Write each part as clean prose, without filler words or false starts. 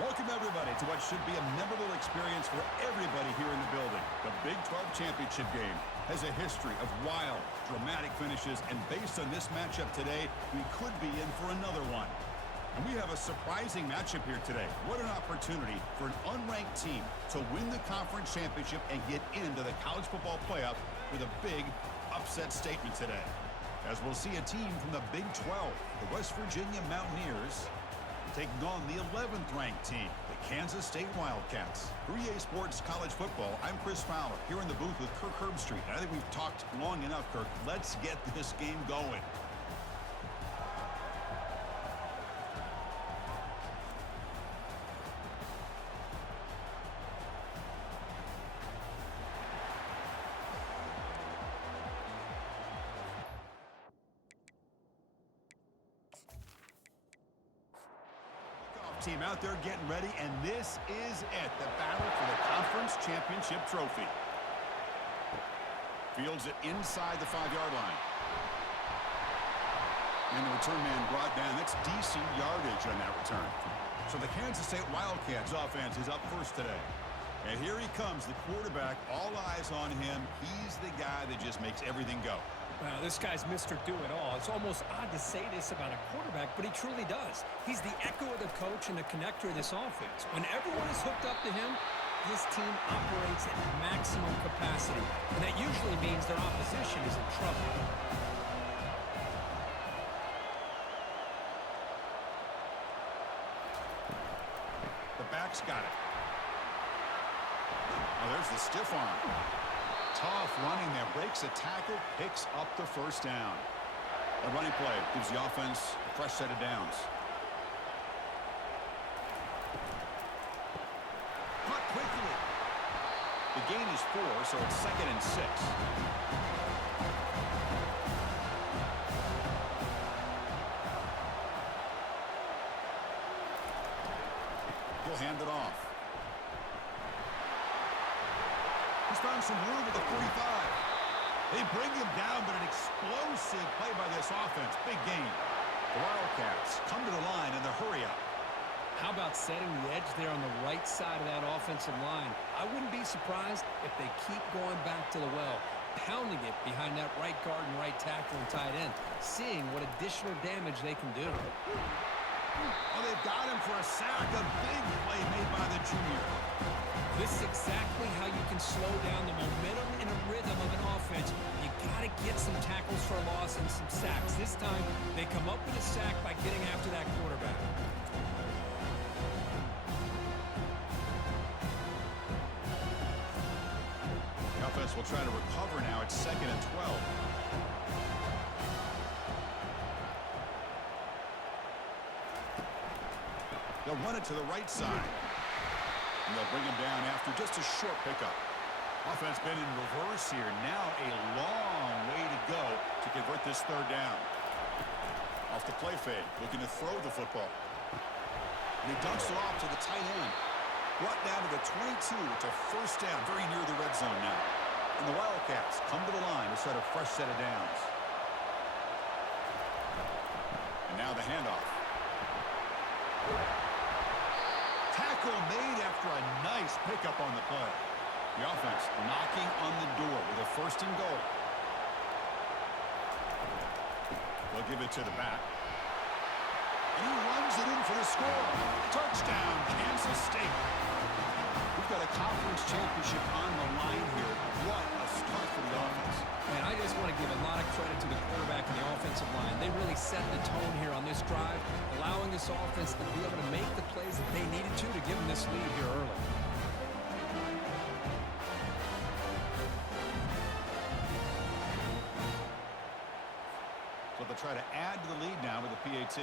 Welcome, everybody, to what should be a memorable experience for everybody here in the building. The Big 12 championship game has a history of wild, dramatic finishes, and based on this matchup today, we could be in for another one. And we have a surprising matchup here today. What an opportunity for an unranked team to win the conference championship and get into the college football playoff with a big upset statement today. As we'll see a team from the Big 12, the West Virginia Mountaineers, taking on the 11th ranked team, the Kansas State Wildcats. For EA Sports College Football, I'm Chris Fowler, here in the booth with Kirk Herbstreit. And I think we've talked long enough, Kirk. Let's get this game going. Team out there getting ready, and this is it, the battle for the conference championship trophy. Fields it inside the 5-yard line. And the return man brought down. That's decent yardage on that return. So the Kansas State Wildcats offense is up first today. And here he comes, the quarterback, all eyes on him. He's the guy that just makes everything go. Wow, this guy's Mr. Do-It-All. It's almost odd to say this about a quarterback, but he truly does. He's the echo of the coach and the connector of this offense. When everyone is hooked up to him, this team operates at maximum capacity, and that usually means their opposition is in trouble. The back's got it. Oh, there's the stiff arm. Tough running there, breaks a tackle, picks up the first down. A running play gives the offense a fresh set of downs. Caught quickly. The gain is 4, so it's 2nd and 6. He'll hand it off. He's found some room at the 45. They bring him down, but an explosive play by this offense. Big gain. The Wildcats come to the line in the hurry up. How about setting the edge there on the right side of that offensive line? I wouldn't be surprised if they keep going back to the well, pounding it behind that right guard and right tackle and tight end, seeing what additional damage they can do. Oh, they've got him for a sack. A big play made by the junior. This is exactly how you can slow down the momentum and a rhythm of an offense. You got to get some tackles for a loss and some sacks. This time, they come up with a sack by getting after that quarterback. The offense will try to recover now. It's 2nd and 12. They'll run it to the right side. And they'll bring him down after just a short pickup. Offense been in reverse here. Now a long way to go to convert this 3rd down. Off the play fake, looking to throw the football. And he dumps it off to the tight end. Brought down to the 22. It's a 1st down, very near the red zone now. And the Wildcats come to the line to set a fresh set of downs. And now the handoff. Tackle made after a nice pickup on the play. The offense knocking on the door with a 1st and goal. They'll give it to the back. And he runs it in for the score. Touchdown, Kansas State. We've got a conference championship on the line here. What a start for the offense. Man, I just want to give a lot of credit to the quarterback and the offensive line. They really set the tone here on this drive, allowing this offense to be able to make the plays that they needed to give them this lead here early. So they'll try to add to the lead now with the PAT.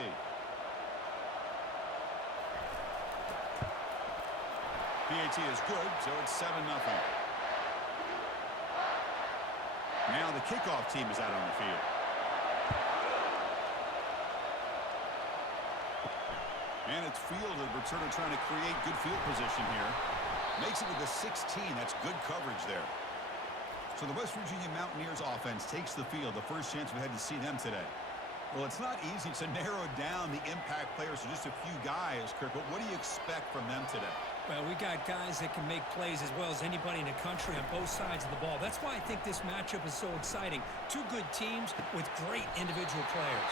PAT is good, so it's 7-0. Now the kickoff team is out on the field. And it's fielded. Returner trying to create good field position here. Makes it to the 16. That's good coverage there. So the West Virginia Mountaineers offense takes the field. The first chance we had to see them today. Well, it's not easy to narrow down the impact players to just a few guys, Kirk, but what do you expect from them today? Well, we got guys that can make plays as well as anybody in the country on both sides of the ball. That's why I think this matchup is so exciting. Two good teams with great individual players.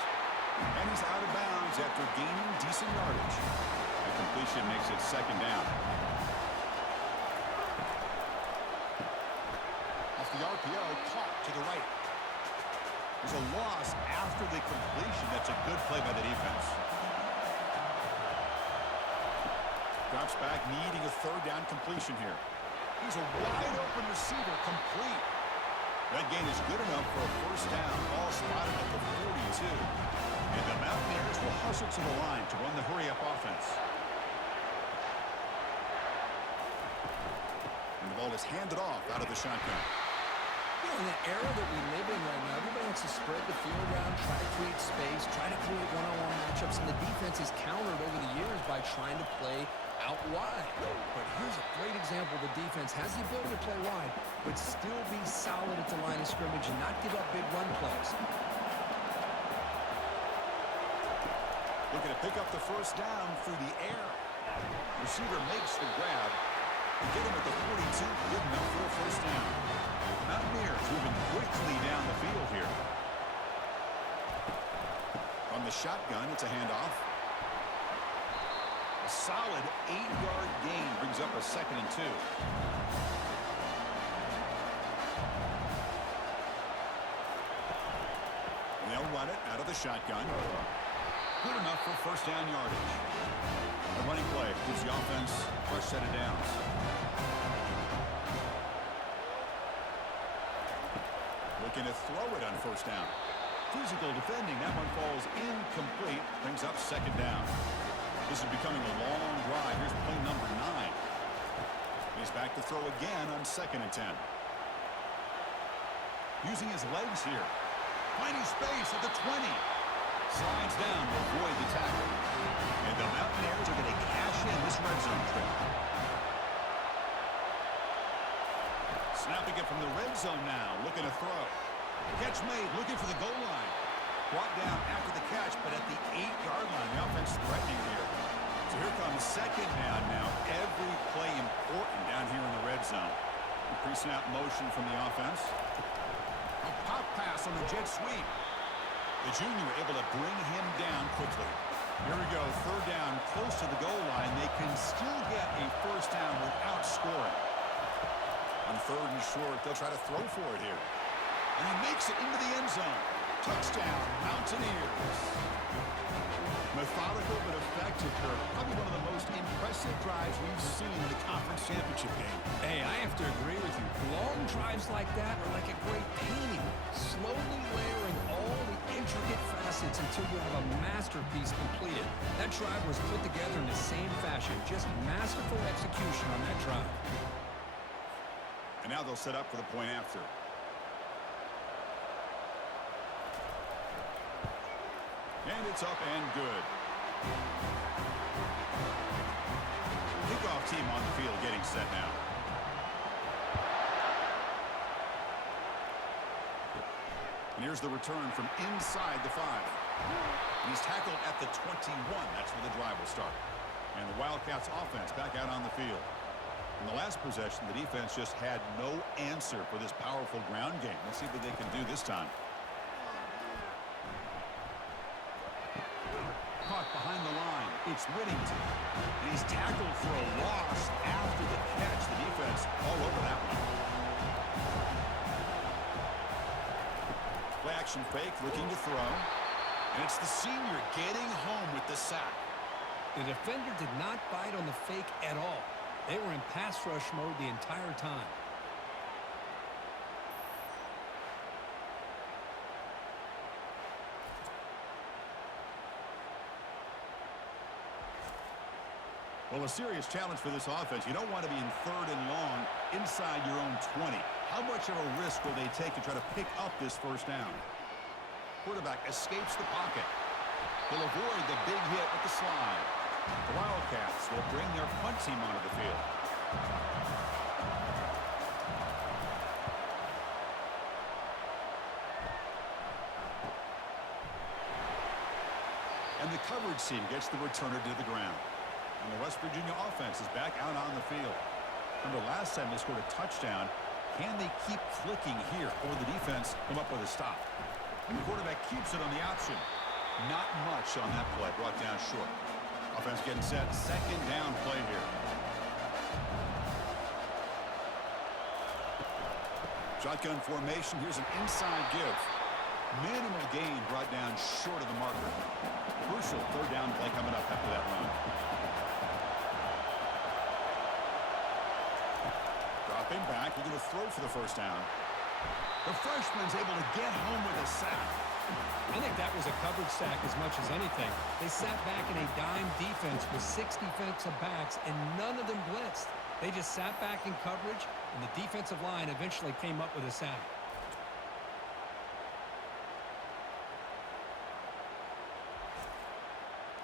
And he's out of bounds after gaining decent yardage. The completion makes it second down. Off the RPO, caught to the right. There's a loss after the completion. That's a good play by the defense. Drops back, needing a third down completion here. He's a wide-open receiver, complete. That gain is good enough for a first down. Ball spotted at the 42. And the Mountaineers will hustle to the line to run the hurry-up offense. And the ball is handed off out of the shotgun. You know, in the era that we live in right now, everybody wants to spread the field around, try to create space, try to create one-on-one matchups, and the defense is countered over the years by trying to play out wide. But here's a great example. The defense has the ability to play wide, but still be solid at the line of scrimmage and not give up big run plays. Looking to pick up the first down through the air. Receiver makes the grab. They get him at the 42, good enough for a first down. Mountaineers moving quickly down the field here. From the shotgun, it's a handoff. A solid 8-yard gain brings up a 2nd and 2. And they'll run it out of the shotgun. Good enough for first down yardage. A running play gives the offense a fresh set of downs. Looking to throw it on first down. Physical defending. That one falls incomplete. Brings up 2nd down. This is becoming a long drive. Here's play number 9. He's back to throw again on 2nd and 10. Using his legs here. Finding space at the 20. Slides down to avoid the tackle. And the Mountaineers are going to cash in this red zone trip. Snapping it from the red zone now. Looking to throw. Catch made. Looking for the goal line. Brought down after the catch, but at the 8-yard line. The offense threatening here. So here comes 2nd down now. Every play important down here in the red zone. Pre-snap motion from the offense. A pop pass on the jet sweep. The junior able to bring him down quickly. Here we go, 3rd down, close to the goal line. They can still get a first down without scoring. On 3rd and short, they'll try to throw for it here. And he makes it into the end zone. Touchdown, Mountaineers. Methodical but effective, Kirk. Probably one of the most impressive drives we've seen in the conference championship game. Hey, I have to agree with you. Long drives like that are like a great painting. Slowly layering all the intricate facets until you have a masterpiece completed. That drive was put together in the same fashion. Just masterful execution on that drive. And now they'll set up for the point after. And it's up and good. Kickoff team on the field getting set now. And here's the return from inside the 5. And he's tackled at the 21. That's where the drive will start. And the Wildcats offense back out on the field. In the last possession, the defense just had no answer for this powerful ground game. Let's see what they can do this time. Caught behind the line. It's Whittington. And he's tackled for a loss after the catch. The defense all over that one. Play action fake, looking to throw. And it's the senior getting home with the sack. The defender did not bite on the fake at all. They were in pass rush mode the entire time. Well, a serious challenge for this offense. You don't want to be in 3rd and long inside your own 20. How much of a risk will they take to try to pick up this first down? Quarterback escapes the pocket. He'll avoid the big hit with the slide. The Wildcats will bring their punt team onto the field. And the coverage team gets the returner to the ground. And the West Virginia offense is back out on the field. Remember last time they scored a touchdown. Can they keep clicking here, or the defense come up with a stop? And the quarterback keeps it on the option. Not much on that play, brought down short. Offense getting set, second down play here. Shotgun formation, here's an inside give. Minimal gain brought down short of the marker. Crucial third down play coming up after that run. Dropping back, we're going to throw for the first down. The freshman's able to get home with a sack. I think that was a coverage sack as much as anything. They sat back in a dime defense with 6 defensive backs, and none of them blitzed. They just sat back in coverage, and the defensive line eventually came up with a sack.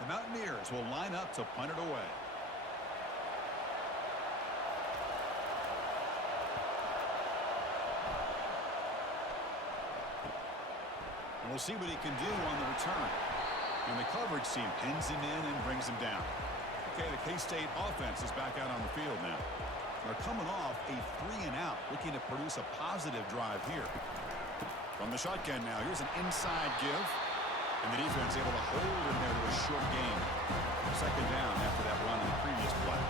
The Mountaineers will line up to punt it away. And we'll see what he can do on the return. And the coverage team pins him in and brings him down. Okay, the K-State offense is back out on the field now. They're coming off a 3-and-out, looking to produce a positive drive here. From the shotgun now, here's an inside give. And the defense able to hold him there to a short gain. Second down after that run in the previous play.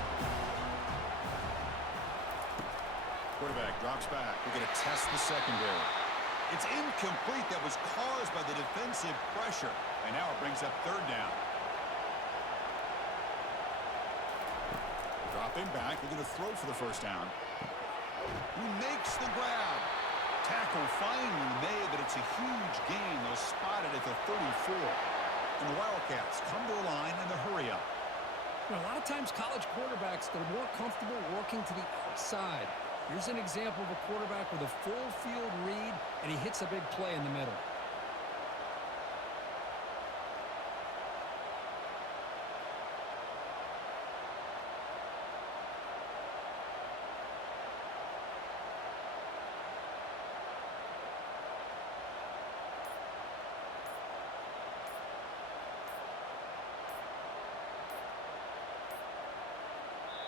Quarterback drops back. We're going to test the secondary. It's incomplete. That was caused by the defensive pressure. And now it brings up third down. Dropping back. We're going to throw for the first down. He makes the grab. Tackle finally made, but it's a huge gain. They'll spot it at the 34. And the Wildcats come to the line in the hurry-up. You know, a lot of times college quarterbacks, they're more comfortable working to the outside. Here's an example of a quarterback with a full field read, and he hits a big play in the middle.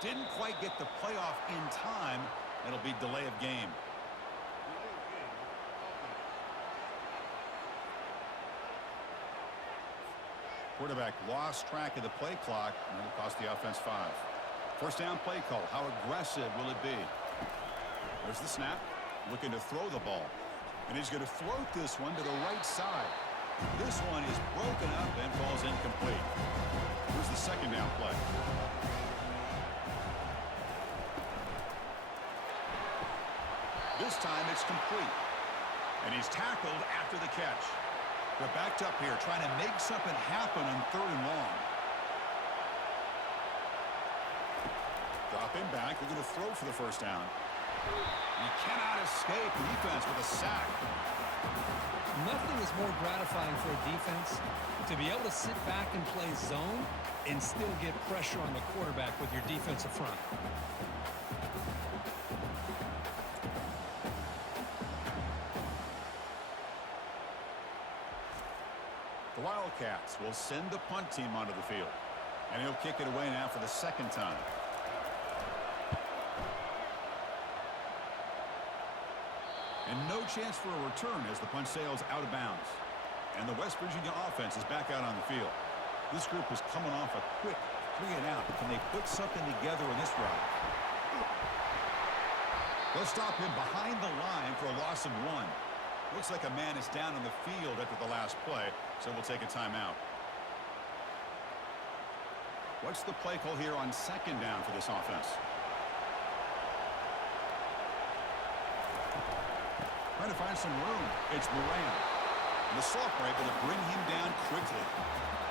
Didn't quite get the playoff in time. It'll be delay of game. Quarterback lost track of the play clock, and it'll cost the offense 5. First down play call. How aggressive will it be? There's the snap. Looking to throw the ball. And he's going to float this one to the right side. This one is broken up and falls incomplete. Here's the second down play. This time it's complete. And he's tackled after the catch. They're backed up here trying to make something happen on third and long. Dropping back. They're going to throw for the first down. He cannot escape. The defense with a sack. Nothing is more gratifying for a defense to be able to sit back and play zone and still get pressure on the quarterback with your defensive front. The Wildcats will send the punt team onto the field. And he'll kick it away now for the second time. And no chance for a return as the punt sails out of bounds. And the West Virginia offense is back out on the field. This group is coming off a quick 3-and-out. Can they put something together in this drive? They'll stop him behind the line for a loss of 1. Looks like a man is down on the field after the last play, so we'll take a timeout. What's the play call here on second down for this offense? Trying to find some room. It's Moran. And the Sophomore able to bring him down quickly.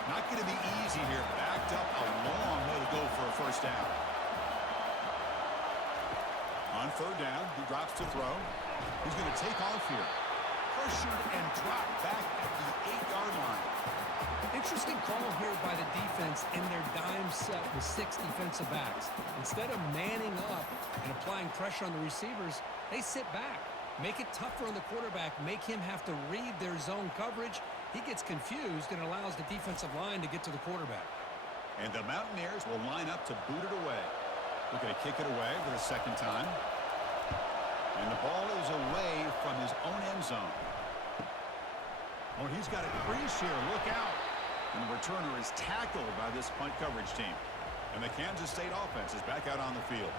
Not going to be easy here. Backed up a long way to go for a first down. On third down, he drops to throw. He's going to take off here. Pressured and dropped back at the 8-yard line. Interesting call here by the defense in their dime set with 6 defensive backs. Instead of manning up and applying pressure on the receivers, they sit back. Make it tougher on the quarterback. Make him have to read their zone coverage. He gets confused and allows the defensive line to get to the quarterback. And the Mountaineers will line up to boot it away. Looking to kick it away for the second time. And the ball is away from his own end zone. Oh, he's got a crease here. Look out. And the returner is tackled by this punt coverage team. And the Kansas State offense is back out on the field.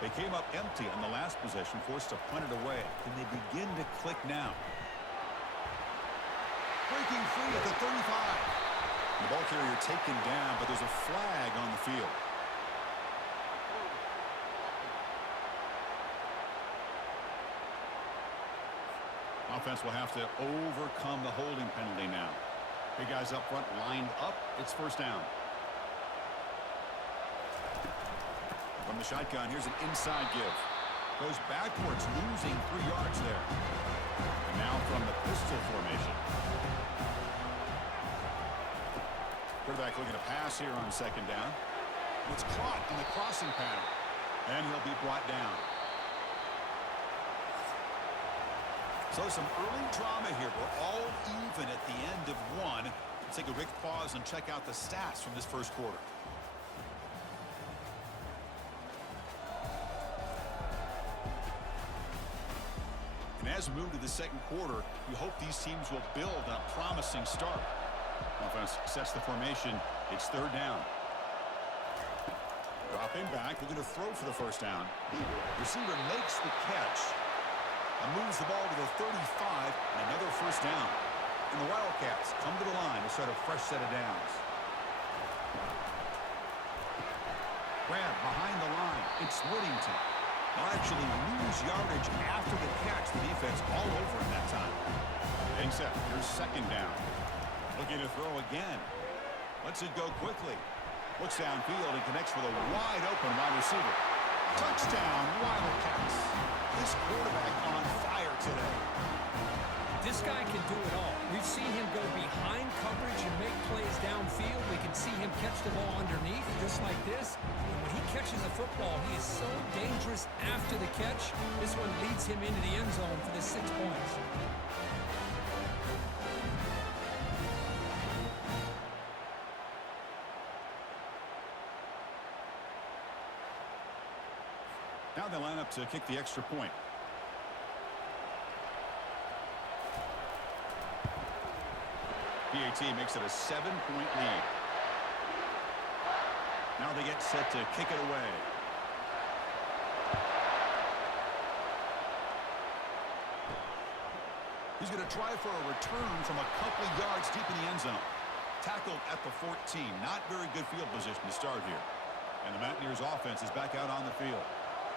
They came up empty on the last possession, forced to punt it away. And they begin to click now. Breaking free at the 35. The ball carrier taken down, but there's a flag on the field. Offense will have to overcome the holding penalty now. Big guys up front lined up. It's first down. From the shotgun, here's an inside give. Goes backwards, losing 3 yards there. And now from the pistol formation. Quarterback looking to pass here on second down. It's caught in the crossing pattern. And he'll be brought down. So some early drama here. We're all even at the end of one. Let's take a quick pause and check out the stats from this first quarter. And as we move to the second quarter, we hope these teams will build on a promising start. Offense sets the formation. It's third down. Dropping back, looking to throw for the first down. Receiver makes the catch. And moves the ball to the 35, and another first down. And the Wildcats come to the line to start a fresh set of downs. Grab behind the line. It's Whittington. They'll actually lose yardage after the catch. The defense all over him that time. Being set, here's second down. Looking to throw again. Lets it go quickly. Looks downfield and connects with a wide open wide receiver. Touchdown, Wildcats. This quarterback on fire today. This guy can do it all. We've seen him go behind coverage and make plays downfield. We can see him catch the ball underneath, just like this. And when he catches a football, he is so dangerous after the catch. This one leads him into the end zone for the 6 points. Now they line up to kick the extra point. PAT makes it a 7-point lead. Now they get set to kick it away. He's going to try for a return from a couple yards deep in the end zone. Tackled at the 14. Not very good field position to start here. And the Mountaineers offense is back out on the field.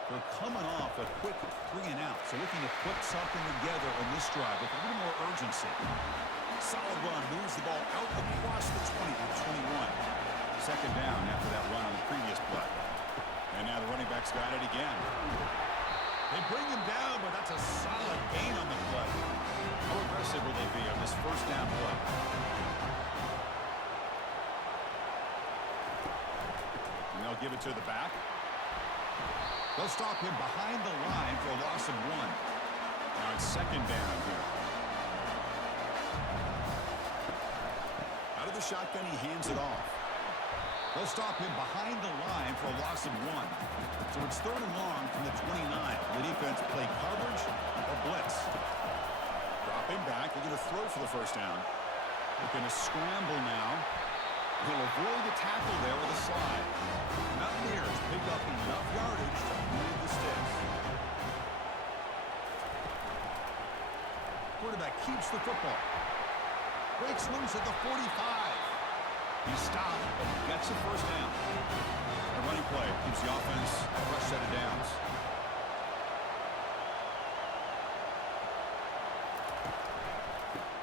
They're coming off a quick 3 and out, so looking to put something together on this drive with a little more urgency. Solid run, moves the ball out across the 20 to the 21. Second down after that run on the previous play. And now the running back's got it again. They bring him down, but that's a solid gain on the play. How aggressive will they be on this first down play? And they'll give it to the back. They'll stop him behind the line for a loss of 1. Now it's second down here. Out of the shotgun, he hands it off. They'll stop him behind the line for a loss of 1. So it's third and long from the 29. The defense play coverage or blitz. Dropping back, looking to throw for the first down. Looking to scramble now. He'll avoid the tackle there with a slide. Mountaineers pick up enough yardage to move the sticks. Quarterback keeps the football. Breaks loose at the 45. He stopped, but gets the first down. A running play keeps the offense a fresh set of downs.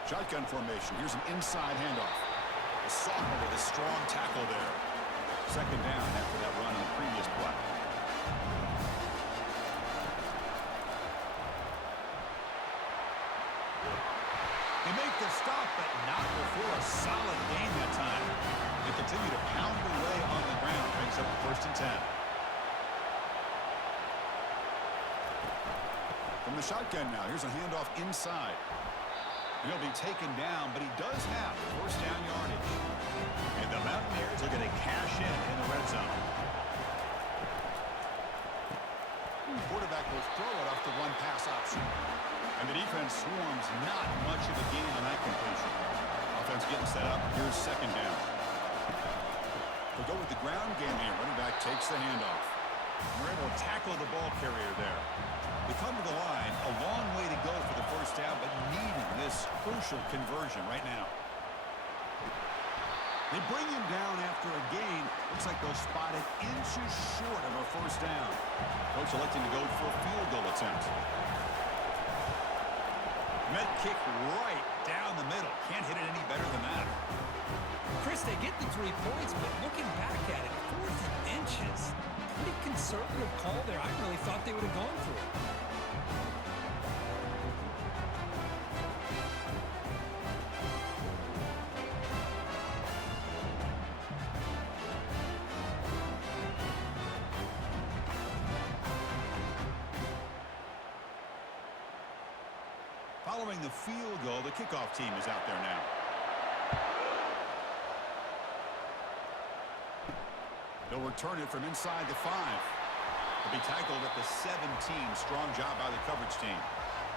Shotgun formation. Here's an inside handoff. A sophomore with a strong tackle there. Second down after that run on the previous play. They make the stop, but not before a solid gain that time. They continue to pound away on the ground. Brings up first and 10. From the shotgun now. Here's a handoff inside. He'll be taken down, but he does have first down yardage. And the Mountaineers are going to cash in the red zone. Quarterback will throw it off the one pass option. And the defense swarms not much of a gain on that completion. Offense getting set up. Here's second down. They'll go with the ground game here. Running back takes the handoff. They're able to tackle the ball carrier there. They come to the line. A long way to go for the first down, but needing this crucial conversion right now. They bring him down after a gain. Looks like they'll spot it inches short of a first down. Coach electing to go for a field goal attempt. Met kick right down the middle. Can't hit it any better than that. Chris, they get the 3 points, but looking back at it, 4th and inches. Pretty conservative call there. I really thought they would have gone for it. Following the field goal, the kickoff team is out there now. They'll return it from inside the 5. They'll be tackled at the 17. Strong job by the coverage team.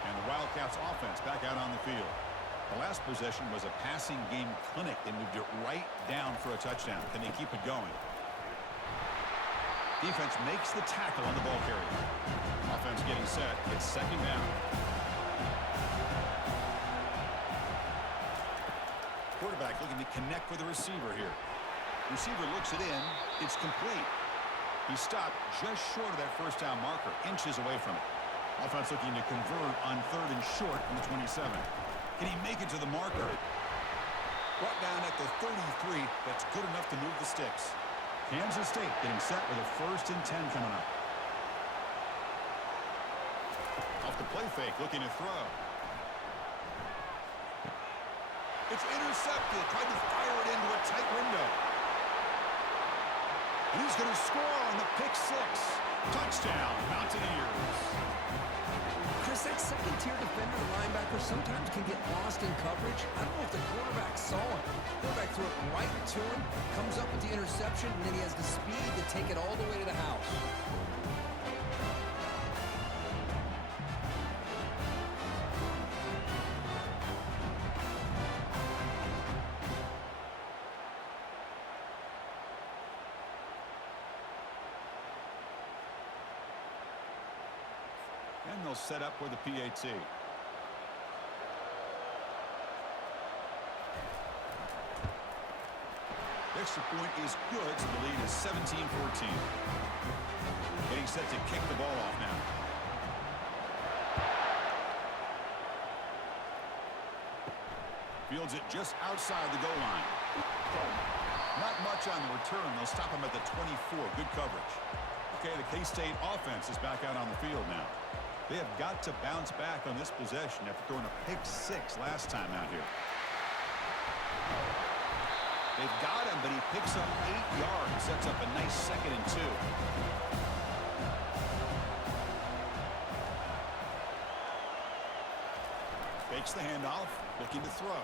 And the Wildcats offense back out on the field. The last possession was a passing game clinic. They moved it right down for a touchdown. Can they keep it going? Defense makes the tackle on the ball carrier. Offense getting set. It's second down. Quarterback looking to connect with the receiver here. Receiver looks it in. It's complete. He stopped just short of that first down marker, inches away from it. Offense looking to convert on 3rd and short from the 27. Can he make it to the marker? Brought down at the 33. That's good enough to move the sticks. Kansas State getting set with a 1st and 10 coming up. Off the play fake, looking to throw. It's intercepted. Tried to fire it into a tight window. And he's going to score on the pick 6. Touchdown, Mountaineers. Chris, that second-tier defender or linebacker sometimes can get lost in coverage. I don't know if the quarterback saw it. Quarterback threw it right to him, comes up with the interception, and then he has the speed to take it all the way to the house. And they'll set up with a PAT. Extra point is good, so the lead is 17-14. Getting set to kick the ball off now. Fields it just outside the goal line. Not much on the return. They'll stop him at the 24. Good coverage. Okay, the K-State offense is back out on the field now. They have got to bounce back on this possession after throwing a pick 6 last time out here. They've got him, but he picks up 8 yards. Sets up a nice 2nd and 2. Fakes the handoff, looking to throw.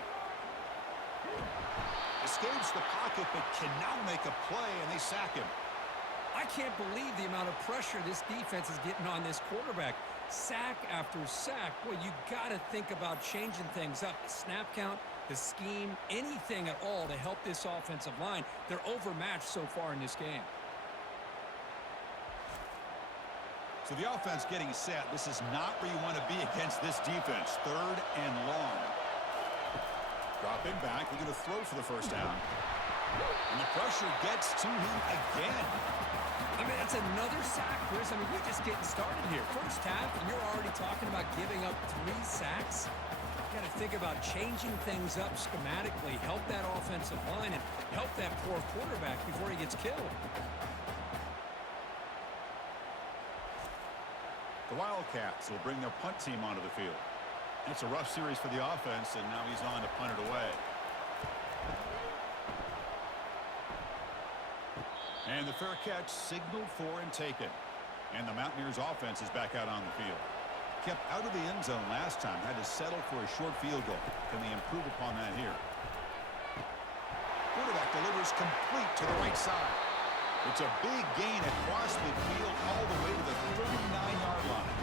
Escapes the pocket, but cannot make a play, and they sack him. I can't believe the amount of pressure this defense is getting on this quarterback. Sack after sack. Boy, you got to think about changing things up. The snap count, the scheme, anything at all to help this offensive line. They're overmatched so far in this game. So the offense getting set. This is not where you want to be against this defense. 3rd and long. Dropping back. We're going to throw for the first down. And the pressure gets to him again. I mean, that's another sack, Chris. I mean, we're just getting started here. First half, and you're already talking about giving up 3 sacks. You got to think about changing things up schematically, help that offensive line, and help that poor quarterback before he gets killed. The Wildcats will bring their punt team onto the field. It's a rough series for the offense, and now he's on to punt it away. And the fair catch signaled for and taken. And the Mountaineers offense is back out on the field. Kept out of the end zone last time. Had to settle for a short field goal. Can they improve upon that here? Quarterback delivers complete to the right side. It's a big gain across midfield all the way to the 39-yard line.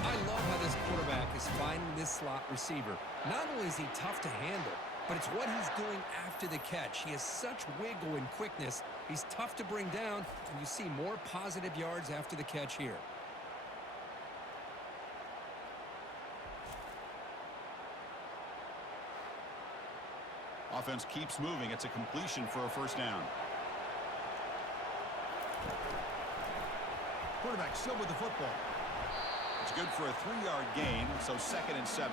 I love how this quarterback is finding this slot receiver. Not only is he tough to handle, but it's what he's doing after the catch. He has such wiggle and quickness. He's tough to bring down, and you see more positive yards after the catch here. Offense keeps moving. It's a completion for a first down. Quarterback still with the football. It's good for a 3-yard gain, so 2nd and 7.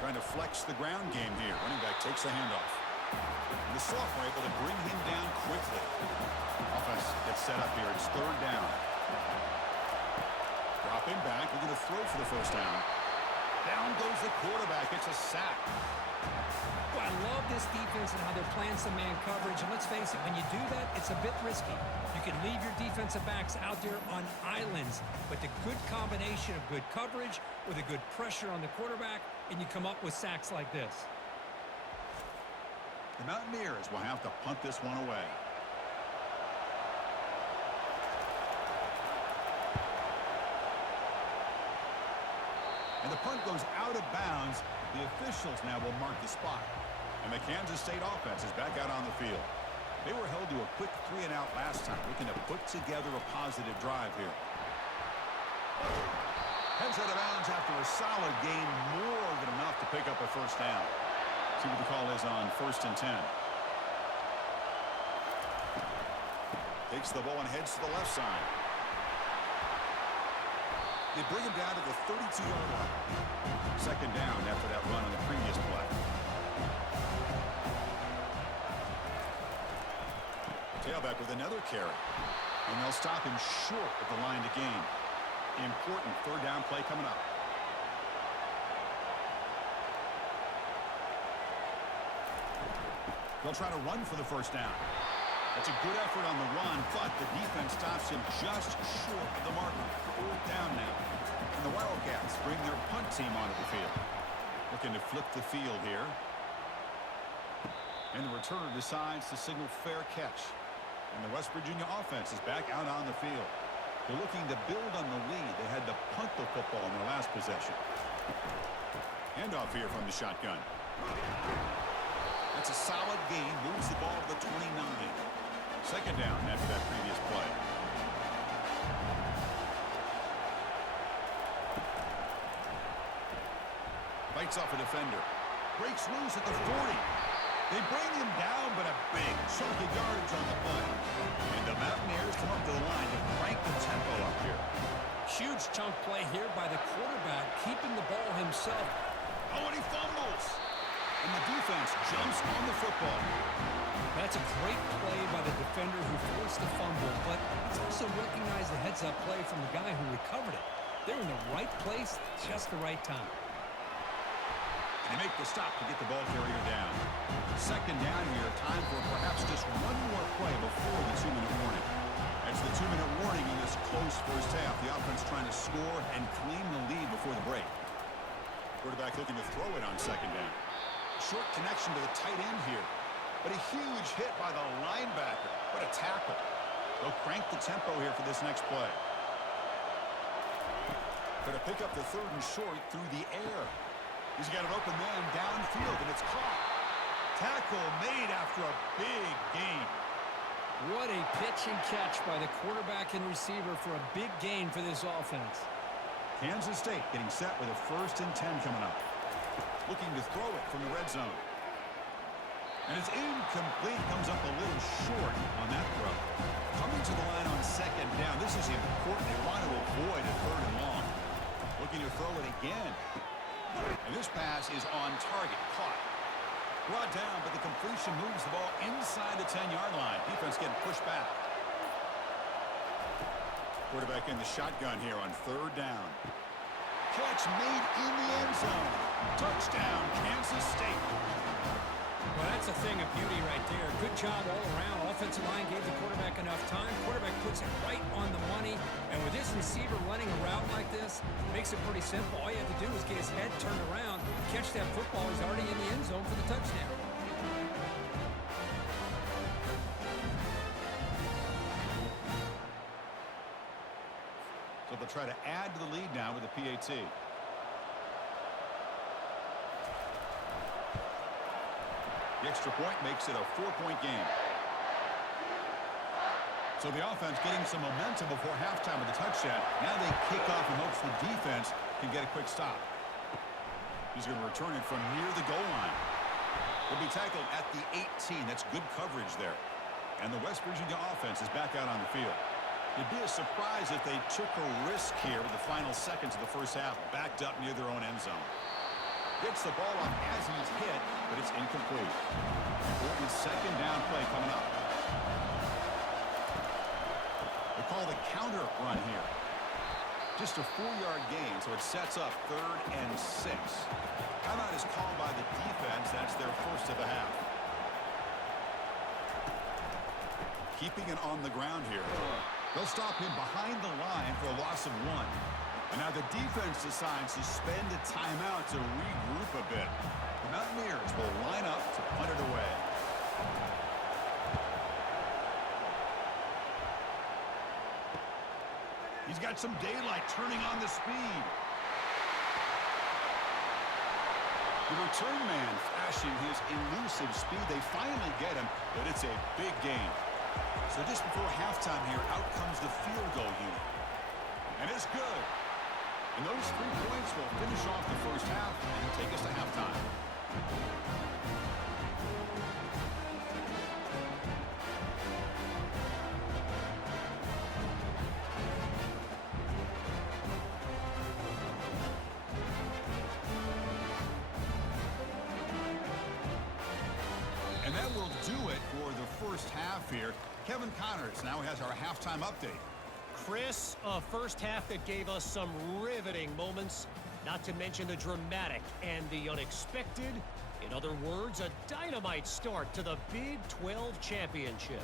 Trying to flex the ground game here. Running back takes the handoff. The sophomore able to bring him down quickly. Offense gets set up here. It's 3rd down. Dropping back. We're going to throw for the first down. Down goes the quarterback. It's a sack. Well, I love this defense and how they're playing some man coverage. And let's face it, when you do that, it's a bit risky. You can leave your defensive backs out there on islands. But the good combination of good coverage with a good pressure on the quarterback, and you come up with sacks like this. The Mountaineers will have to punt this one away. And the punt goes out of bounds. The officials now will mark the spot. And the Kansas State offense is back out on the field. They were held to a quick 3-and-out last time, looking to put together a positive drive here. Heads out of bounds after a solid gain, more than enough to pick up a first down. See what the call is on 1st and 10. Takes the ball and heads to the left side. They bring him down to the 32-yard line. 2nd down after that run on the previous play. Tailback with another carry. And they'll stop him short of the line to gain. Important 3rd down play coming up. They'll try to run for the first down. That's a good effort on the run, but the defense stops him just short of the marker. 4th down now. And the Wildcats bring their punt team onto the field. Looking to flip the field here. And the returner decides to signal fair catch. And the West Virginia offense is back out on the field. They're looking to build on the lead. They had to punt the football in their last possession. Handoff here from the shotgun. That's a solid gain. Moves the ball to the 29. 2nd down after that previous play. Bites off a defender. Breaks loose at the 40. They bring him down, but a big chunk of yardage on the play. And the Mountaineers come up to the line to crank the tempo up here. Huge chunk play here by the quarterback, keeping the ball himself. Oh, and he fumbles. And the defense jumps on the football. That's a great play by the defender who forced the fumble, but it's also recognized the heads-up play from the guy who recovered it. They're in the right place, just the right time. And they make the stop to get the ball carrier down. 2nd down here, time for perhaps just one more play before the 2-minute warning. That's the 2-minute warning in this close first half. The offense trying to score and claim the lead before the break. Quarterback looking to throw it on 2nd down. Short connection to the tight end here. But a huge hit by the linebacker. What a tackle. They'll crank the tempo here for this next play. Going to pick up the 3rd and short through the air. He's got an open man downfield, and it's caught. Tackle made after a big gain. What a pitch and catch by the quarterback and receiver for a big gain for this offense. Kansas State getting set with a 1st and 10 coming up. Looking to throw it from the red zone. And it's incomplete. Comes up a little short on that throw. Coming to the line on 2nd down. This is important. They want to avoid a 3rd and long. Looking to throw it again. And this pass is on target. Caught. Brought down, but the completion moves the ball inside the 10-yard line. Defense getting pushed back. Quarterback in the shotgun here on 3rd down. Catch made in the end zone. Touchdown, Kansas State. Well, that's That's a thing of beauty right there. Good job all around. Offensive line gave the quarterback enough time. Quarterback puts it right on the money. And with this receiver running a route like this, it makes it pretty simple. All you have to do is get his head turned around, catch that football. He's already in the end zone for the touchdown. So they'll try to add to the lead now with a PAT. The extra point makes it a 4-point game. So the offense getting some momentum before halftime with the touchdown. Now they kick off in hopes the defense can get a quick stop. He's going to return it from near the goal line. Will be tackled at the 18. That's good coverage there. And the West Virginia offense is back out on the field. It'd be a surprise if they took a risk here with the final seconds of the first half, backed up near their own end zone. Gets the ball off as he's hit, but it's incomplete. Important second down play coming up. They call the counter run here. Just a 4-yard gain, so it sets up 3rd and 6. Timeout is called by the defense. That's their first of the half. Keeping it on the ground here. They'll stop him behind the line for a loss of 1. And now the defense decides to spend a timeout to regroup a bit. The Mountaineers will line up to punt it away. He's got some daylight turning on the speed. The return man flashing his elusive speed. They finally get him, but it's a big gain. So just before halftime here, out comes the field goal unit. And it's good. And those 3 points will finish off the first half and take us to halftime. And that will do it for the first half here. Kevin Connors now has our halftime update. Chris, a first half that gave us some riveting moments, not to mention the dramatic and the unexpected. In other words, a dynamite start to the Big 12 championship.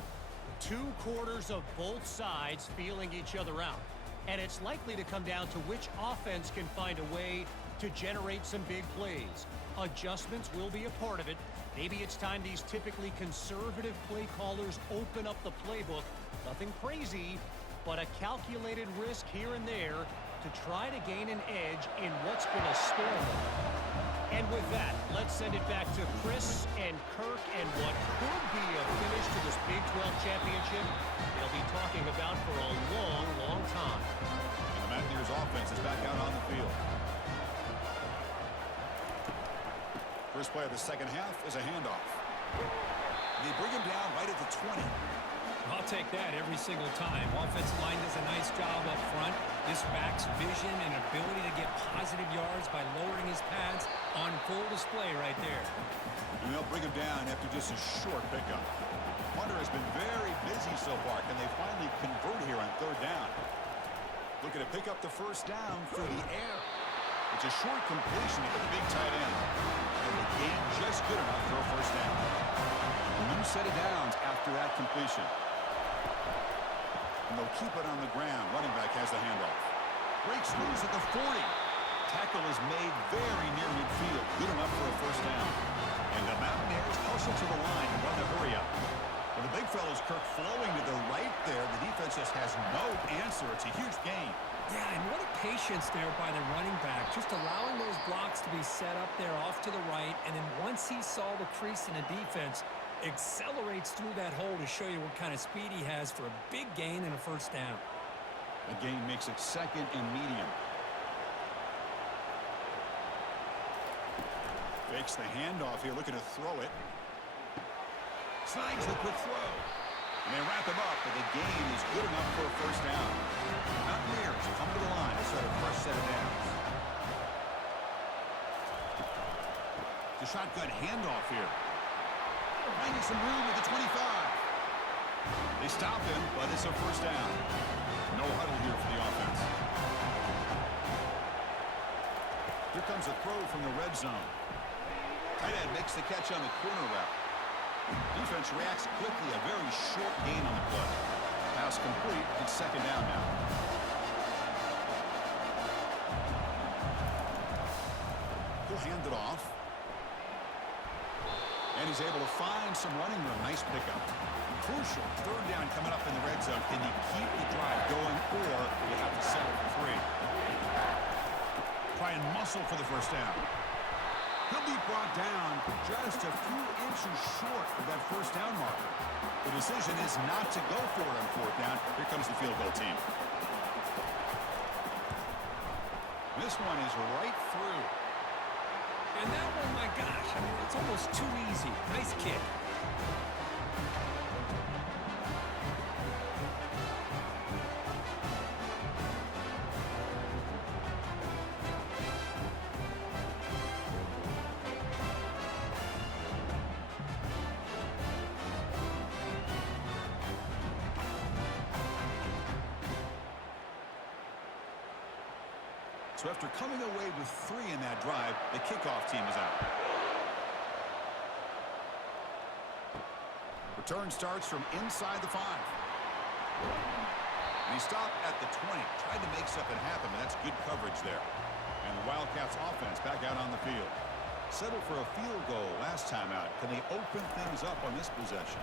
2 quarters of both sides feeling each other out. And it's likely to come down to which offense can find a way to generate some big plays. Adjustments will be a part of it. Maybe it's time these typically conservative play callers open up the playbook. Nothing crazy, but a calculated risk here and there to try to gain an edge in what's been a storm. And with that, let's send it back to Chris and Kirk and what could be a finish to this Big 12 championship they'll be talking about for a long, long time. And the Mountaineers offense is back out on the field. First play of the second half is a handoff. They bring him down right at the 20. I'll take that every single time. Offensive line does a nice job up front. This back's vision and ability to get positive yards by lowering his pads on full display right there. And they'll bring him down after just a short pickup. Hunter has been very busy so far. Can they finally convert here on 3rd down? Looking to pick up the first down through the air. It's a short completion to the big tight end. And the gain just good enough for a first down. A new set of downs after that completion. And they'll keep it on the ground. Running back has the handoff. Breaks loose at the 40. Tackle is made very near midfield. Good enough for a first down. And the Mountaineers hustle to the line and run the hurry up. Well, the big fella's Kirk flowing to the right there. The defense just has no answer. It's a huge gain. Yeah, and what a patience there by the running back. Just allowing those blocks to be set up there off to the right. And then once he saw the crease in the defense, accelerates through that hole to show you what kind of speed he has for a big gain and a first down. The gain makes it 2nd and medium. Fakes the handoff here, looking to throw it. Snags the quick throw. And they wrap him up, but the gain is good enough for a first down. Mountaineers come to the line to set a fresh set of downs. The shotgun handoff here. Finding some room at the 25. They stop him, but it's a first down. No huddle here for the offense. Here comes a throw from the red zone. Tight end makes the catch on the corner route. Defense reacts quickly. A very short gain on the play. Pass complete. It's second down now. He'll hand it off. And he's able to find some running room. Nice pickup. Crucial. Third down coming up in the red zone. Can you keep the drive going, or you have to settle for 3? Try and muscle for the first down. He'll be brought down just a few inches short of that first down marker. The decision is not to go for it on fourth down. Here comes the field goal team. This one is right through. And that one, my gosh, I mean, it's almost too easy. Nice kick. So after coming away with 3 in that drive, the kickoff team is out. Return starts from inside the 5. And he stopped at the 20. Tried to make something happen, but that's good coverage there. And the Wildcats offense back out on the field. Settled for a field goal last time out. Can they open things up on this possession?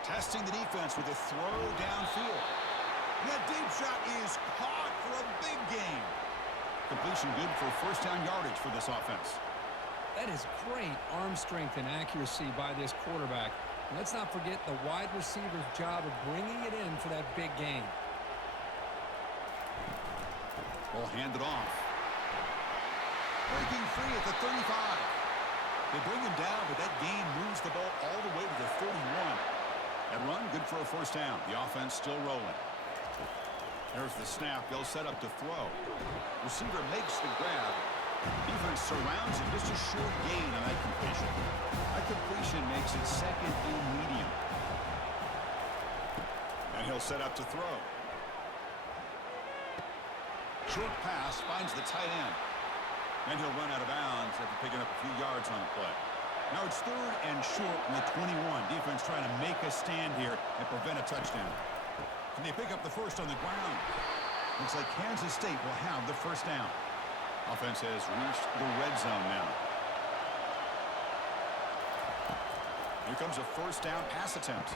Testing the defense with a throw downfield. That deep shot is caught for a big gain. Completion good for first down yardage for this offense. That is great arm strength and accuracy by this quarterback. And let's not forget the wide receiver's job of bringing it in for that big gain. Ball handed off. Breaking free at the 35. They bring him down, but that gain moves the ball all the way to the 31. That run, good for a first down. The offense still rolling. There's the snap. They'll set up to throw. Receiver makes the grab. Defense surrounds him. Just a short gain on that completion. That completion makes it second and medium. And he'll set up to throw. Short pass finds the tight end. Then he'll run out of bounds after picking up a few yards on the play. Now it's third and short from the 21. Defense trying to make a stand here and prevent a touchdown. And they pick up the first on the ground. Looks like Kansas State will have the first down. Offense has reached the red zone now. Here comes a first down pass attempt.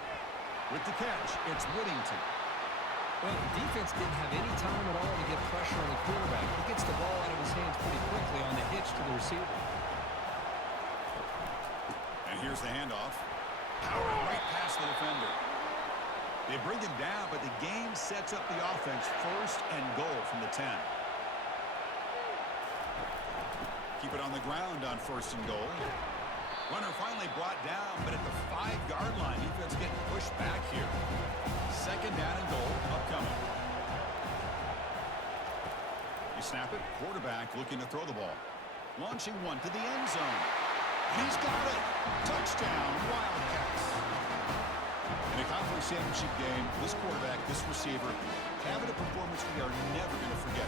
With the catch, it's Whittington. Well, the defense didn't have any time at all to get pressure on the quarterback. He gets the ball out of his hands pretty quickly on the hitch to the receiver. And here's the handoff. Powering right past the defender. They bring him down, but the game sets up the offense first and goal from the 10. Keep it on the ground on first and goal. Runner finally brought down, but at the 5-yard line, defense getting pushed back here. Second down and goal upcoming. You snap it. Quarterback looking to throw the ball. Launching one to the end zone. He's got it. Touchdown, Wildcats. In a conference championship game, this quarterback, this receiver, having a performance we are never going to forget.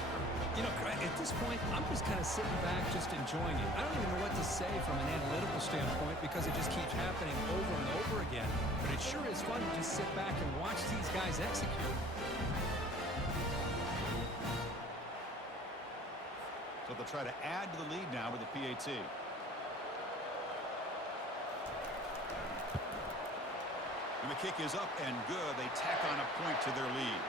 You know, at this point, I'm just kind of sitting back, just enjoying it. I don't even know what to say from an analytical standpoint because it just keeps happening over and over again. But it sure is fun to just sit back and watch these guys execute. So they'll try to add to the lead now with the PAT. And the kick is up and good. They tack on a point to their lead.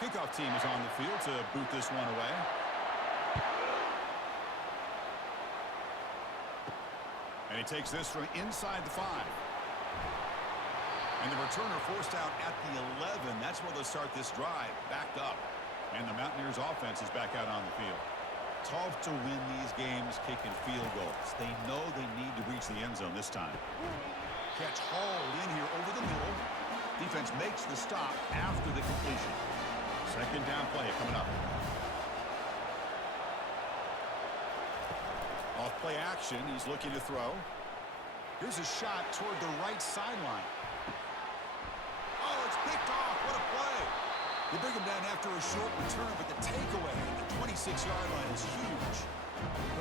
Kickoff team is on the field to boot this one away. And he takes this from inside the 5. And the returner forced out at the 11. That's where they'll start this drive. Backed up. And the Mountaineers offense is back out on the field. Tough to win these games kicking field goals. They know they need to reach the end zone this time. Catch hauled in here over the middle. Defense makes the stop after the completion. Second down play coming up. Off play action. He's looking to throw. Here's a shot toward the right sideline. Oh, it's picked off. What a play. They bring him down after a short return, but the takeaway at the 26-yard line is huge.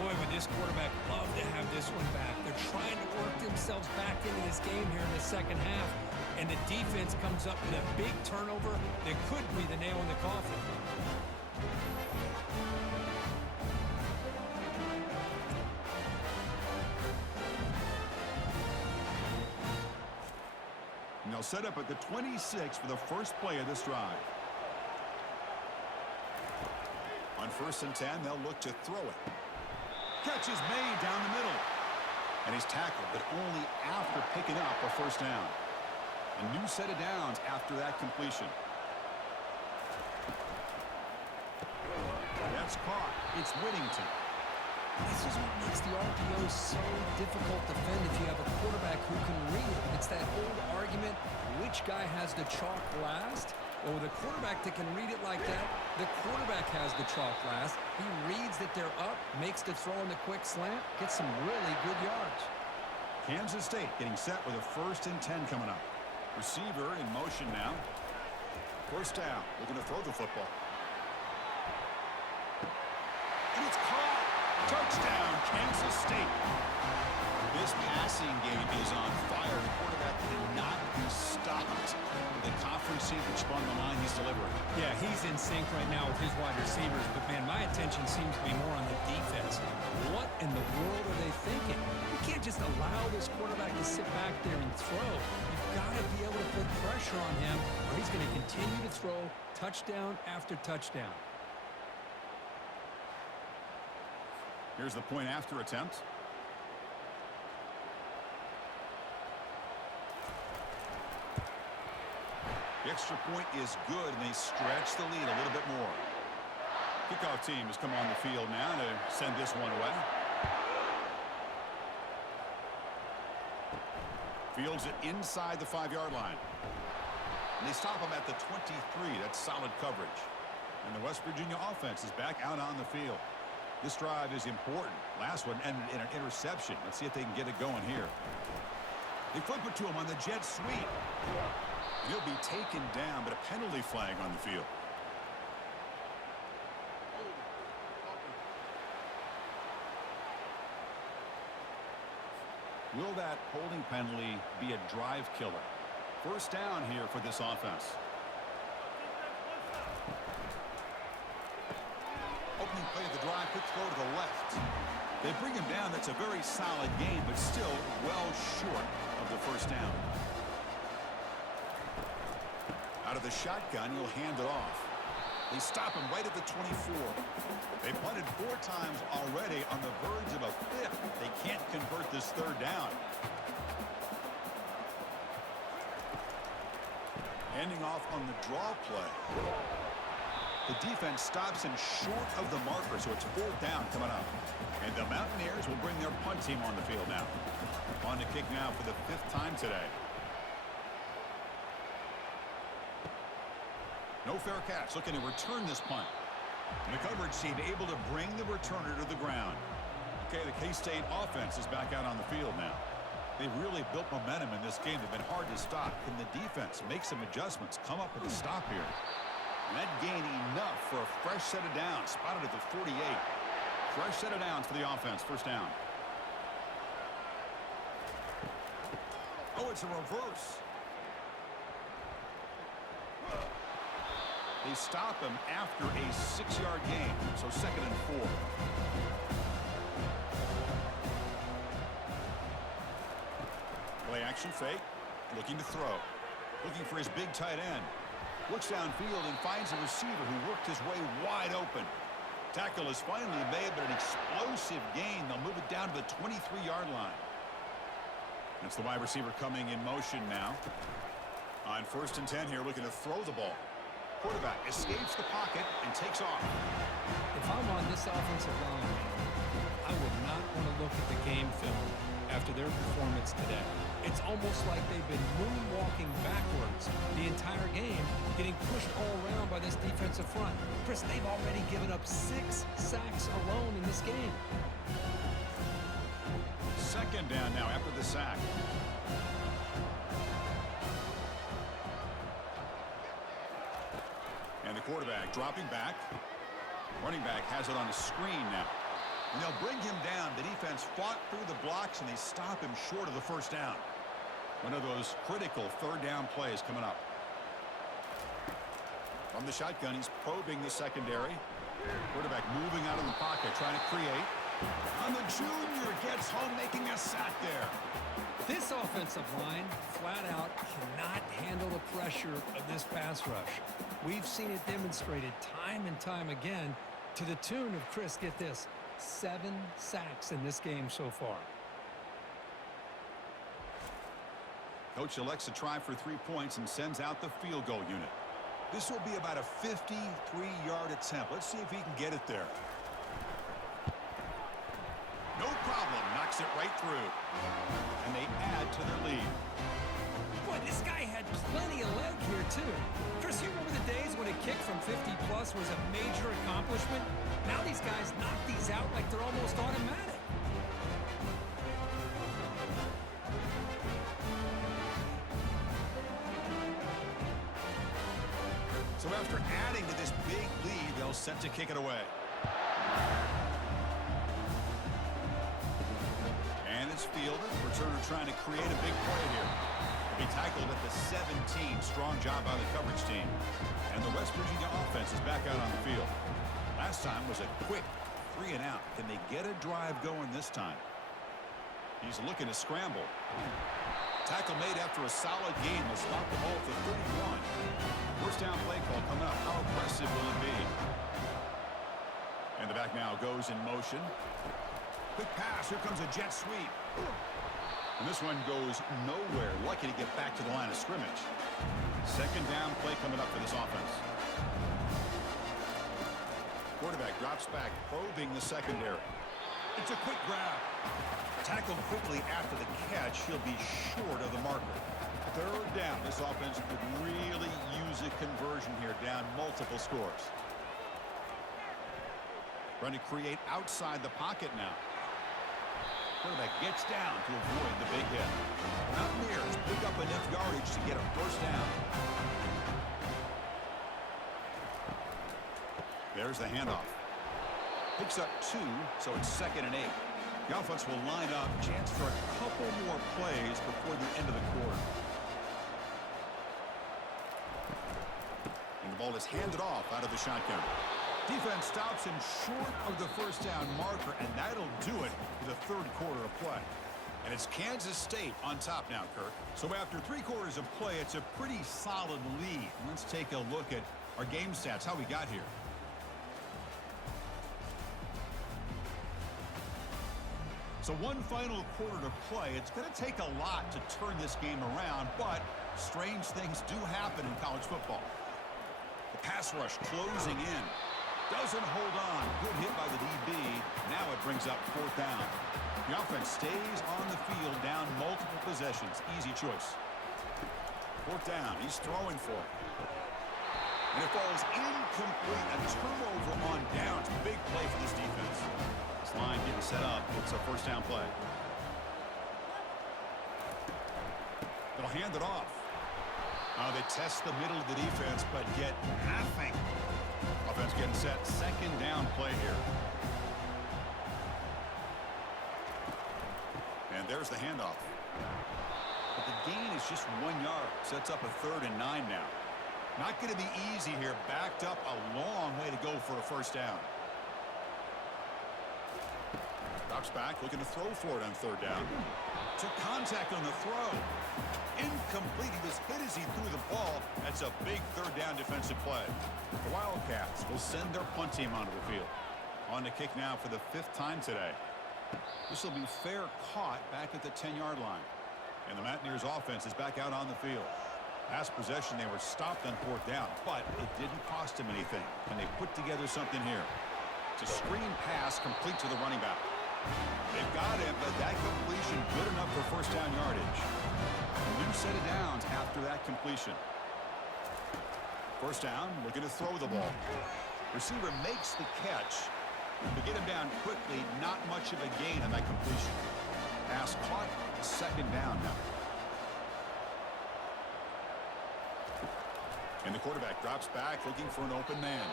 Boy, would this quarterback love to have this one back. They're trying to work themselves themselves back into this game here in the second half, and the defense comes up with a big turnover that could be the nail in the coffin. And they'll set up at the 26 for the first play of this drive. On 1st and 10, they'll look to throw it. Catch is made down the middle. And he's tackled, but only after picking up a first down. A new set of downs after that completion. That's caught. It's Whittington. This is what makes the RPO so difficult to defend if you have a quarterback who can read it. It's that old argument, which guy has the chalk last? Well, with a quarterback that can read it like that, the quarterback has the chalk last. He reads that they're up, makes the throw in the quick slant, gets some really good yards. Kansas State getting set with a 1st and 10 coming up. Receiver in motion now. First down, looking to throw the football. And it's caught. Touchdown, Kansas State. This passing game is on fire. The quarterback cannot be stopped. The conference championship on the line, he's delivering. Yeah, he's in sync right now with his wide receivers, but man, my attention seems to be more on the defense. What in the world are they thinking? You can't just allow this quarterback to sit back there and throw. You've got to be able to put pressure on him, or he's going to continue to throw touchdown after touchdown. Here's the point after attempt. The extra point is good, and they stretch the lead a little bit more. Kickoff team has come on the field now to send this one away. Fields it inside the 5-yard line. And they stop him at the 23. That's solid coverage. And the West Virginia offense is back out on the field. This drive is important. Last one ended in an interception. Let's see if they can get it going here. They flip it to him on the jet sweep. He'll be taken down, but a penalty flag on the field. Will that holding penalty be a drive killer? First down here for this offense. Opening play of the drive, quick throw to the left. They bring him down. That's a very solid game, but still well short of the first down. Out of the shotgun, he'll hand it off. They stop him right at the 24. They punted 4 times already, on the verge of a 5th. They can't convert this 3rd down. Handing off on the draw play. The defense stops him short of the marker, so it's 4th down coming up. And the Mountaineers will bring their punt team on the field now. On to kick now for the 5th time today. No fair catch, looking to return this punt. And the coverage team able to bring the returner to the ground. Okay, the K-State offense is back out on the field now. They've really built momentum in this game. They've been hard to stop. Can the defense make some adjustments, come up with a stop here? And that gain enough for a fresh set of downs. Spotted at the 48. Fresh set of downs for the offense. First down. Oh, it's a reverse. They stop him after a 6-yard gain, so 2nd and 4. Play action fake, looking to throw. Looking for his big tight end. Looks downfield and finds a receiver who worked his way wide open. Tackle is finally made, but an explosive gain. They'll move it down to the 23-yard line. That's the wide receiver coming in motion now. On 1st and 10 here, looking to throw the ball. Quarterback escapes the pocket and takes off. If I'm on this offensive line, I would not want to look at the game film after their performance today. It's almost like they've been moonwalking backwards the entire game, getting pushed all around by this defensive front. Chris, they've already given up 6 sacks alone in this game. 2nd down now after the sack. And the quarterback dropping back. Running back has it on a screen now. And they'll bring him down. The defense fought through the blocks, and they stop him short of the first down. One of those critical third down plays coming up. From the shotgun, he's probing the secondary. Quarterback moving out of the pocket, trying to create. And the junior gets home, making a sack there. This offensive line, flat out, cannot handle the pressure of this pass rush. We've seen it demonstrated time and time again to the tune of, Chris, get this, 7 sacks in this game so far. Coach elects to try for 3 points and sends out the field goal unit. This will be about a 53-yard attempt. Let's see if he can get it there. No problem. Knocks it right through. And they add to their lead. Boy, this guy had plenty of leg here, too. Chris, you remember the days when a kick from 50-plus was a major accomplishment? Now these guys knock these out like they're almost automatic. So after adding to this big lead, they'll set to kick it away. And it's fielded. Returner trying to create a big play here. He'll be tackled at the 17. Strong job by the coverage team. And the West Virginia offense is back out on the field. Last time was a quick 3 and out. Can they get a drive going this time? He's looking to scramble. Tackle made after a solid gain. Will stop the ball at the 31. First down play call coming up. How aggressive will it be? And the back now goes in motion. Quick pass. Here comes a jet sweep. And this one goes nowhere. Lucky to get back to the line of scrimmage. Second down play coming up for this offense. Quarterback drops back, probing the secondary. It's a quick grab. Tackled quickly after the catch. He'll be short of the marker. Third down. This offense could really use a conversion here, down multiple scores. Trying to create outside the pocket now. Quarterback gets down to avoid the big hit. Mountaineers pick up enough yardage to get a first down. There's the handoff. Picks up 2, so it's 2nd and 8. The offense will line up. Chance for a couple more plays before the end of the quarter. And the ball is handed off out of the shotgun. Defense stops him short of the first down marker, and that'll do it for the third quarter of play. And it's Kansas State on top now, Kirk. So after 3 quarters of play, it's a pretty solid lead. Let's take a look at our game stats, how we got here. So one final quarter to play. It's going to take a lot to turn this game around, but strange things do happen in college football. The pass rush closing in. Doesn't hold on. Good hit by the DB. Now it brings up 4th down. The offense stays on the field, down multiple possessions. Easy choice. 4th down. He's throwing for it. And it falls incomplete. A turnover on downs. Big play for this defense. This line getting set up. It's a first down play. They'll hand it off. They test the middle of the defense, but get nothing. Offense getting set. 2nd down play here. And there's the handoff. But the gain is just 1 yard. Sets up a 3rd and 9 now. Not going to be easy here. Backed up a long way to go for a first down. Drops back, looking to throw for it on 3rd down. Took contact on the throw. Incomplete. He was hit as he threw the ball. That's a big 3rd down defensive play. The Wildcats will send their punt team onto the field. On to kick now for the 5th time today. This will be fair caught back at the 10-yard line. And the Mountaineers offense is back out on the field. Last possession, they were stopped on 4th down, but it didn't cost them anything. And they put together something here. It's a screen pass complete to the running back. They've got him, but that completion good enough for first down yardage. A new set of downs after that completion. First down, looking to throw the ball. Receiver makes the catch. To get him down quickly, not much of a gain on that completion. Pass caught, 2nd down now. And the quarterback drops back, looking for an open man.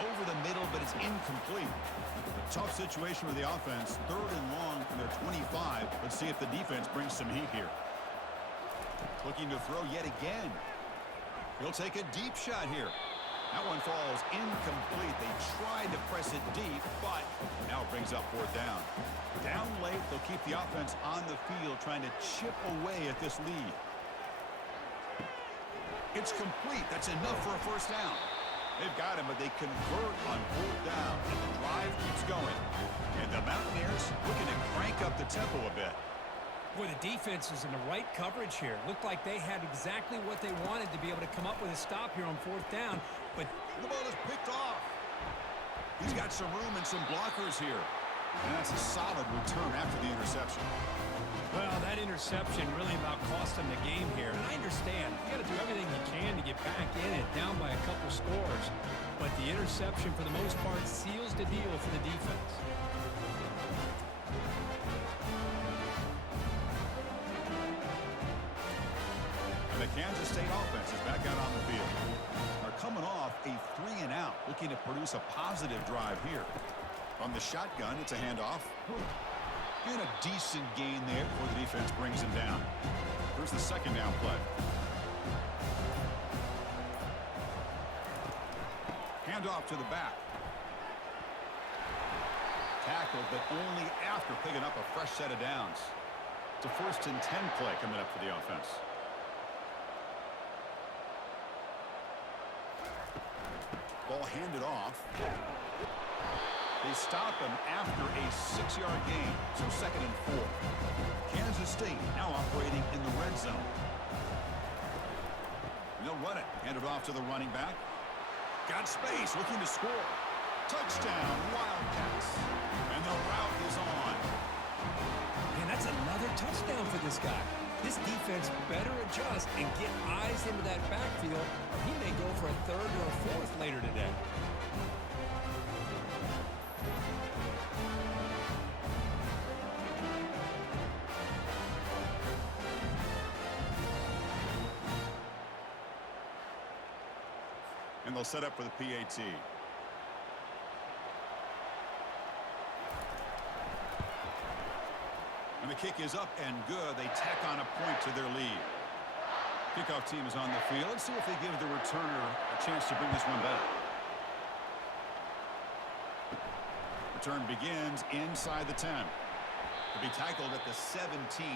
over the middle, but it's incomplete. A tough situation for the offense. 3rd and long from their 25. Let's see if the defense brings some heat here. Looking to throw yet again. He'll take a deep shot here. That one falls incomplete. They tried to press it deep, but now it brings up 4th down. Down late, they'll keep the offense on the field, trying to chip away at this lead. It's complete. That's enough for a 1st down. They've got him, but they convert on 4th down, and the drive keeps going. And the Mountaineers looking to crank up the tempo a bit. Boy, the defense is in the right coverage here. Looked like they had exactly what they wanted to be able to come up with a stop here on 4th down, but the ball is picked off. He's got some room and some blockers here. And that's a solid return after the interception. well, that interception really about cost them the game here. And I understand. You got to do everything you can to get back in it, down by a couple scores. But the interception, for the most part, seals the deal for the defense. And the Kansas State offense is back out on the field. They're coming off a 3-and-out, looking to produce a positive drive here. From the shotgun, it's a handoff. And a decent gain there before the defense brings him down. Here's the 2nd down play. Handoff to the back. Tackled, but only after picking up a fresh set of downs. It's a 1st and 10 play coming up for the offense. Ball handed off. They stop him after a 6-yard gain, so 2nd and 4. Kansas State now operating in the red zone. They'll run it. Hand it off to the running back. Got space, looking to score. Touchdown, Wildcats. And the route is on. Man, that's another touchdown for this guy. This defense better adjust and get eyes into that backfield, or he may go for a 3rd or a 4th later today. And they'll set up for the PAT. And the kick is up and good. They tack on a point to their lead. Kickoff team is on the field. Let's see if they give the returner a chance to bring this one back. Return begins inside the 10. To be tackled at the 17.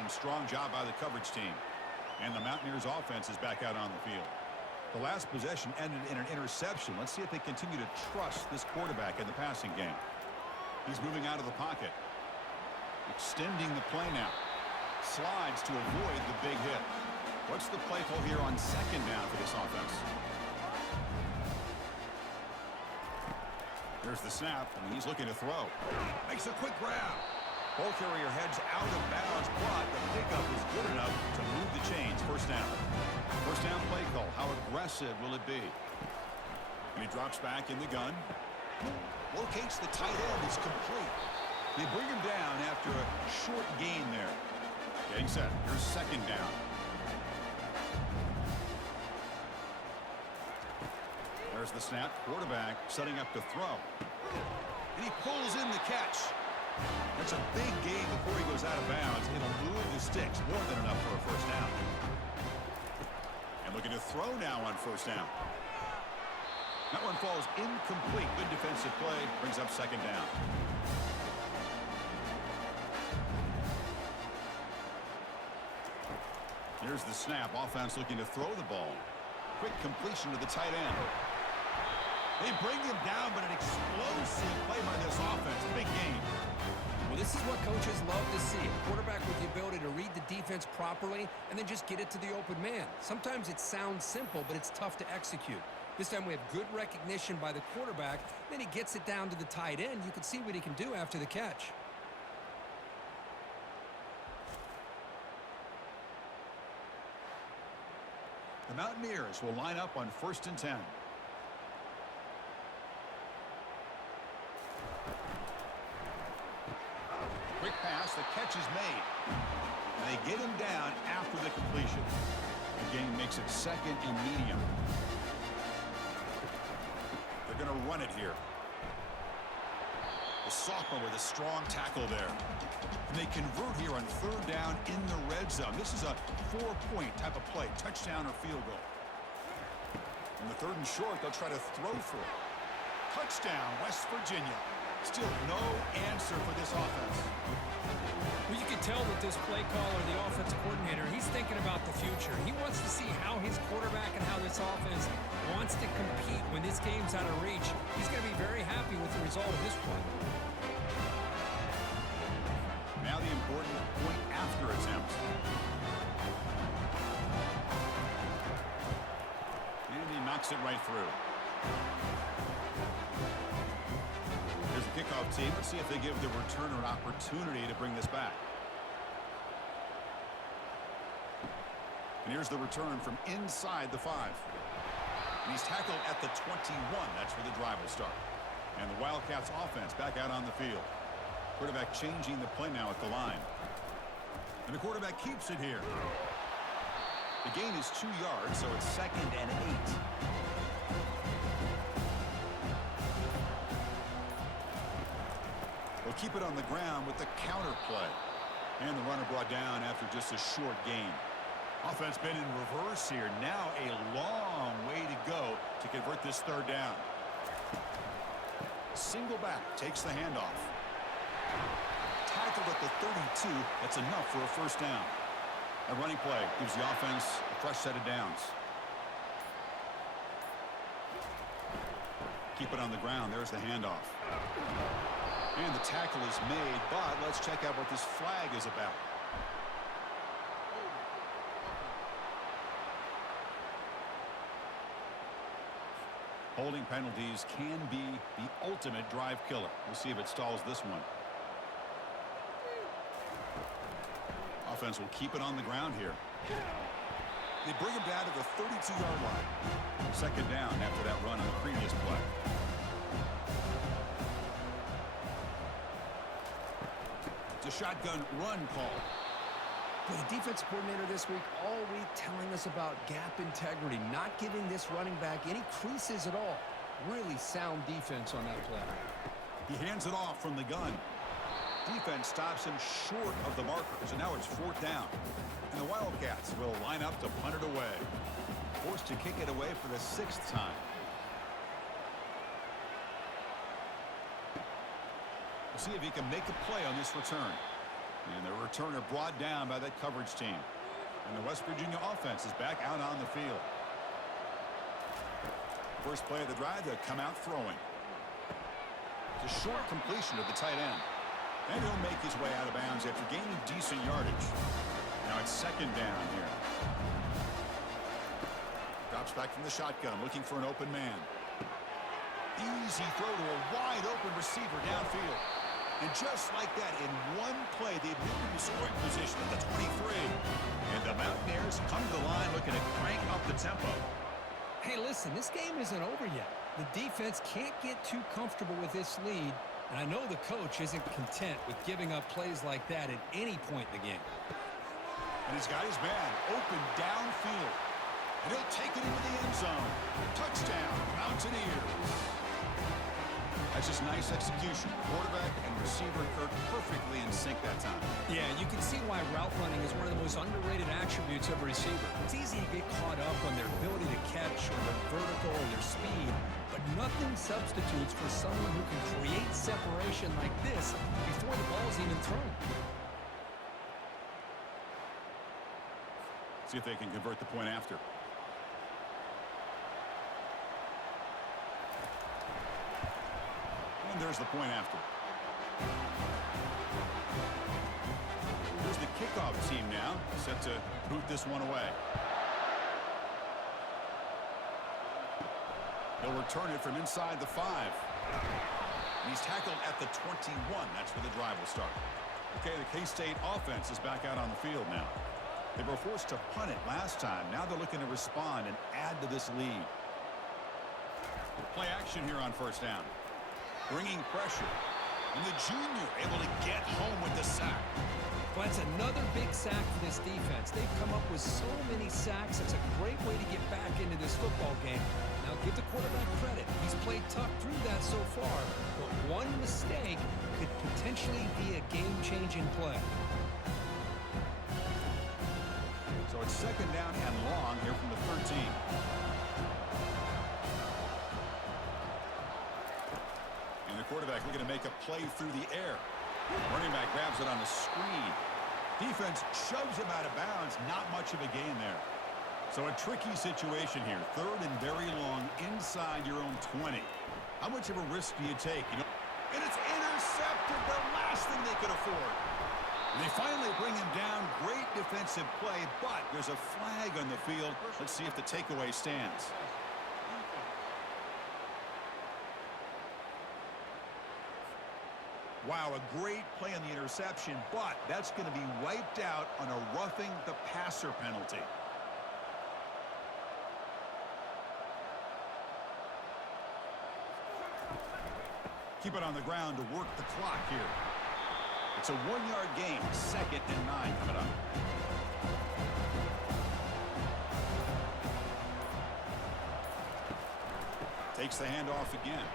Strong job by the coverage team. And the Mountaineers offense is back out on the field. The last possession ended in an interception. Let's see if they continue to trust this quarterback in the passing game. He's moving out of the pocket. Extending the play now. Slides to avoid the big hit. What's the play call here on 2nd down for this offense? There's the snap, and he's looking to throw. Makes a quick grab. Ball carrier heads out of bounds, but the pickup is good enough to move the chains. 1st down. 1st down play call. How aggressive will it be? And he drops back in the gun. Locates the tight end. He's complete. They bring him down after a short gain there. Getting set. Here's 2nd down. There's the snap. Quarterback setting up to throw. And he pulls in the catch. That's a big gain before he goes out of bounds. It'll move the sticks. More than enough for a 1st down. And looking to throw now on 1st down. That one falls incomplete. Good defensive play. Brings up 2nd down. Here's the snap. Offense looking to throw the ball. Quick completion to the tight end. They bring him down, but an explosive play by this offense. Big game. Well, this is what coaches love to see. A quarterback with the ability to read the defense properly and then just get it to the open man. Sometimes it sounds simple, but it's tough to execute. This time we have good recognition by the quarterback. Then he gets it down to the tight end. You can see what he can do after the catch. The Mountaineers will line up on 1st and 10. Quick pass, the catch is made. And they get him down after the completion. The game makes it 2nd and medium. The going to run it here. The sophomore with a strong tackle there. And they convert here on third down in the red zone. This is a 4-point type of play, touchdown or field goal. In the third and short, they'll try to throw for it. Touchdown, West Virginia. Still no answer for this offense. Well, you can tell that this play caller, the offensive coordinator, he's thinking about the future. He wants to see how his quarterback and how this offense wants to compete when this game's out of reach. He's going to be very happy with the result of this play. Now the important point after attempt. And he knocks it right through. Here's the kickoff team. Let's see if they give the returner an opportunity to bring this back. And here's the return from inside the 5. And he's tackled at the 21. That's where the drive will start. And the Wildcats offense back out on the field. Quarterback changing the play now at the line. And the quarterback keeps it here. The gain is 2 yards, so it's 2nd and 8. They'll keep it on the ground with the counter play. And the runner brought down after just a short gain. Offense been in reverse here. Now a long way to go to convert this third down. Single back takes the handoff. Tackled at the 32. That's enough for a first down. A running play gives the offense a fresh set of downs. Keep it on the ground. There's the handoff. And the tackle is made, but let's check out what this flag is about. Holding penalties can be the ultimate drive killer. We'll see if it stalls this one. Offense will keep it on the ground here. They bring him down to the 32-yard line. 2nd down after that run on the previous play. It's a shotgun run call. The defense coordinator this week all week telling us about gap integrity, not giving this running back any creases at all. Really sound defense on that play. He hands it off from the gun. Defense stops him short of the markers, and now it's 4th down. And the Wildcats will line up to punt it away. Forced to kick it away for the 6th time. We'll see if he can make a play on this return. And the returner brought down by that coverage team. And the West Virginia offense is back out on the field. First play of the drive, they'll come out throwing. It's a short completion of the tight end. And he'll make his way out of bounds after gaining decent yardage. Now it's 2nd down here. Drops back from the shotgun, looking for an open man. Easy throw to a wide open receiver downfield. And just like that, in one play, they've moved into scoring position at the 23. And the Mountaineers come to the line looking to crank up the tempo. Hey, listen, this game isn't over yet. The defense can't get too comfortable with this lead, and I know the coach isn't content with giving up plays like that at any point in the game. And he's got his man open downfield. And he'll take it into the end zone. Touchdown, Mountaineers. That's just nice execution. Quarterback and receiver occurred perfectly in sync that time. Yeah, you can see why route running is one of the most underrated attributes of a receiver. It's easy to get caught up on their ability to catch or their vertical or their speed, but nothing substitutes for someone who can create separation like this before the ball's even thrown. See if they can convert the point after. And there's the point after. Here's the kickoff team now, set to boot this one away. They'll return it from inside the 5. And he's tackled at the 21. That's where the drive will start. Okay, the K-State offense is back out on the field now. They were forced to punt it last time. Now they're looking to respond and add to this lead. Play action here on 1st down. Bringing pressure. And the junior able to get home with the sack. Well, that's another big sack for this defense. They've come up with so many sacks. It's a great way to get back into this football game. Now, give the quarterback credit. He's played tough through that so far, but one mistake could potentially be a game-changing play. So it's second down and long here from the 13. And the quarterback looking to make a play through the air. Running back grabs it on a screen. Defense shoves him out of bounds. Not much of a gain there. So a tricky situation here. Third and very long inside your own 20. How much of a risk do you take? And it's intercepted. The last thing they could afford. And they finally bring him down. Great defensive play, but there's a flag on the field. Let's see if the takeaway stands. Wow, a great play on the interception, but that's going to be wiped out on a roughing the passer penalty. Keep it on the ground to work the clock here. It's a 1-yard gain, 2nd and 9 coming up. Takes the handoff again.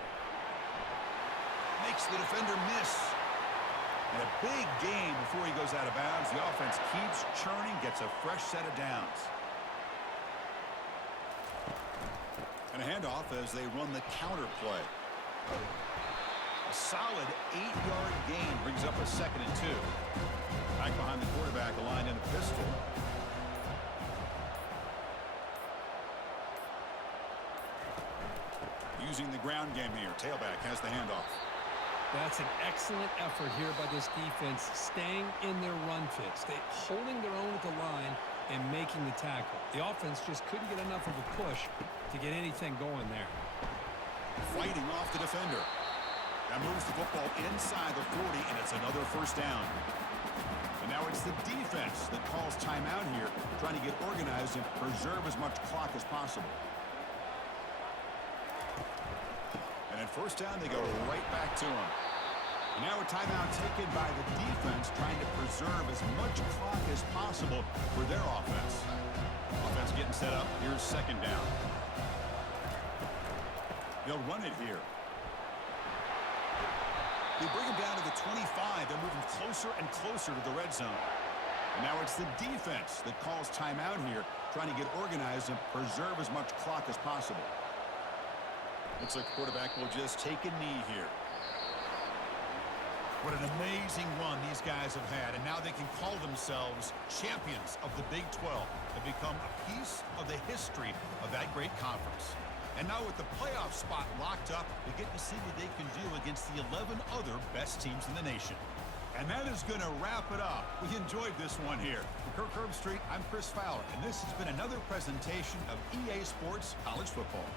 Makes the defender miss. And a big gain before he goes out of bounds. The offense keeps churning, gets a fresh set of downs. And a handoff as they run the counter play. A solid 8-yard gain brings up a 2nd and 2. Back behind the quarterback, aligned in a pistol. Using the ground game here. Tailback has the handoff. That's an excellent effort here by this defense, staying in their run fits. They holding their own at the line and making the tackle. The offense just couldn't get enough of a push to get anything going there. Fighting off the defender. That moves the football inside the 40, and it's another first down. And now it's the defense that calls timeout here, trying to get organized and preserve as much clock as possible. And at first down, they go right back to him. And now a timeout taken by the defense, trying to preserve as much clock as possible for their offense. Offense getting set up. Here's 2nd down. They'll run it here. They bring him down to the 25. They're moving closer and closer to the red zone. And now it's the defense that calls timeout here, trying to get organized and preserve as much clock as possible. Looks like the quarterback will just take a knee here. What an amazing run these guys have had, and now they can call themselves champions of the Big 12 and become a piece of the history of that great conference. And now with the playoff spot locked up, we get to see what they can do against the 11 other best teams in the nation. And that is going to wrap it up. We enjoyed this one here. For Kirk Herbstreit, I'm Chris Fowler, and this has been another presentation of EA Sports College Football.